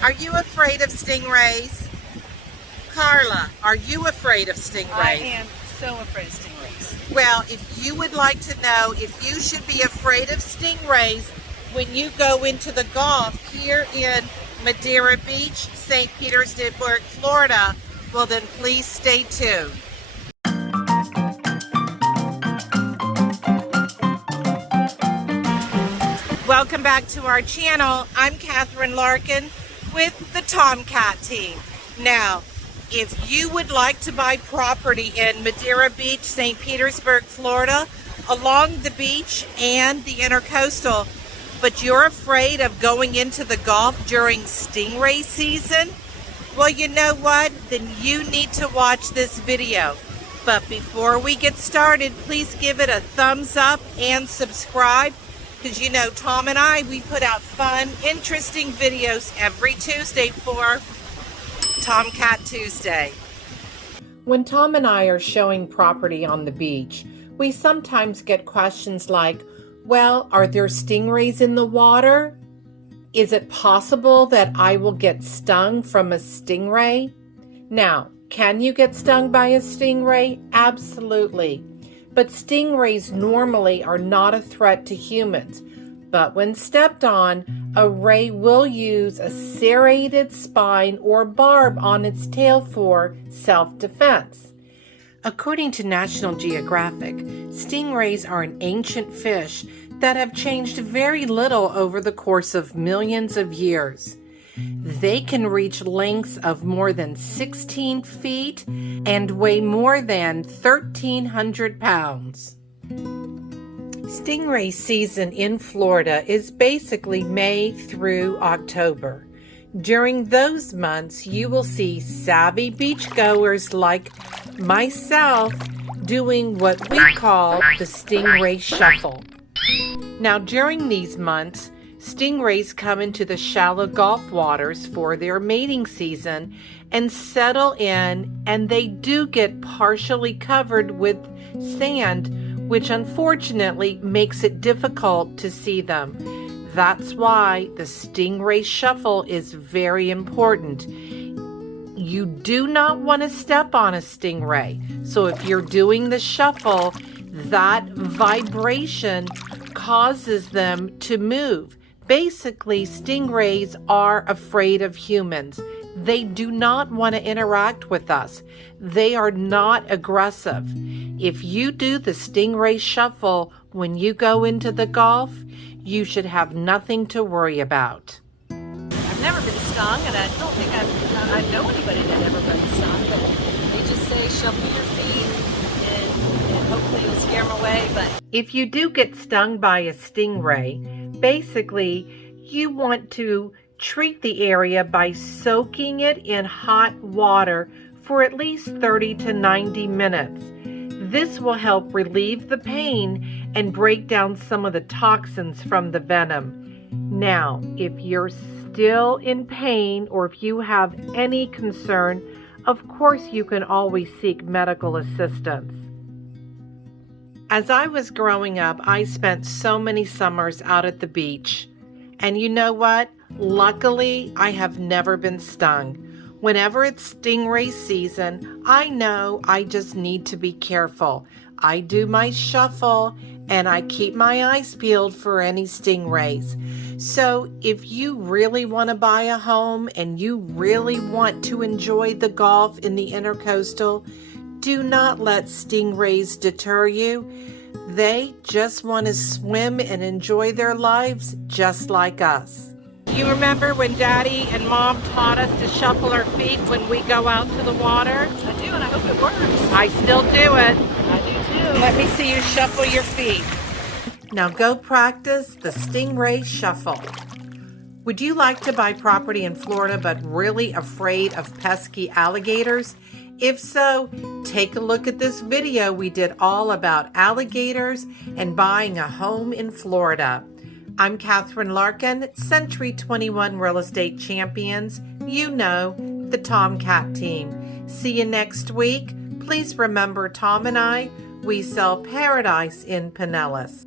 Are you afraid of stingrays? Carla, are you afraid of stingrays? I am so afraid of stingrays. Well, if you would like to know if you should be afraid of stingrays when you go into the Gulf here in Madeira Beach, St. Petersburg, Florida, well then please stay tuned. Welcome back to our channel. I'm Catherine Larkin with the TomKat Team. Now, if you would like to buy property in Madeira Beach, St. Petersburg, Florida, along the beach and the Intracoastal, but you're afraid of going into the Gulf during stingray season, well, you know what? Then you need to watch this video. But before we get started, please give it a thumbs up and subscribe, because you know Tom and I, we put out fun, interesting videos every Tuesday for TomKat Tuesday. When Tom and I are showing property on the beach, we sometimes get questions like, well, are there stingrays in the water? Is it possible that I will get stung from a stingray? Now, can you get stung by a stingray? Absolutely. But stingrays normally are not a threat to humans. But when stepped on, a ray will use a serrated spine or barb on its tail for self-defense. According to National Geographic, stingrays are an ancient fish that have changed very little over the course of millions of years. They can reach lengths of more than 16 feet and weigh more than 1,300 pounds. Stingray season in Florida is basically May through October. During those months, you will see savvy beachgoers like myself doing what we call the Stingray Shuffle. Now, during these months, stingrays come into the shallow Gulf waters for their mating season and settle in, and they do get partially covered with sand, which unfortunately makes it difficult to see them. That's why the Stingray Shuffle is very important. You do not want to step on a stingray. So if you're doing the shuffle, that vibration causes them to move. Basically, stingrays are afraid of humans. They do not want to interact with us. They are not aggressive. If you do the Stingray Shuffle when you go into the Gulf, you should have nothing to worry about. I've never been stung, and I don't think I know anybody that ever been stung, but they just say shuffle your feet and hopefully you'll scare them away. But if you do get stung by a stingray, basically you want to treat the area by soaking it in hot water for at least 30 to 90 minutes. This will help relieve the pain and break down some of the toxins from the venom. Now, if you're still in pain or if you have any concern, of course you can always seek medical assistance. As I was growing up, I spent so many summers out at the beach. And you know what? Luckily, I have never been stung. Whenever it's stingray season, I know I just need to be careful. I do my shuffle and I keep my eyes peeled for any stingrays. So if you really want to buy a home and you really want to enjoy the Gulf in the Intracoastal, do not let stingrays deter you. They just want to swim and enjoy their lives just like us. You remember when Daddy and Mom taught us to shuffle our feet when we go out to the water? I do, and I hope it works. I still do it. I do too. Let me see you shuffle your feet. Now go practice the Stingray Shuffle. Would you like to buy property in Florida but really afraid of pesky alligators? If so, take a look at this video we did all about alligators and buying a home in Florida. I'm Catherine Larkin, Century 21 Real Estate Champions. You know, the TomKat Team. See you next week. Please remember Tom and I, we sell paradise in Pinellas.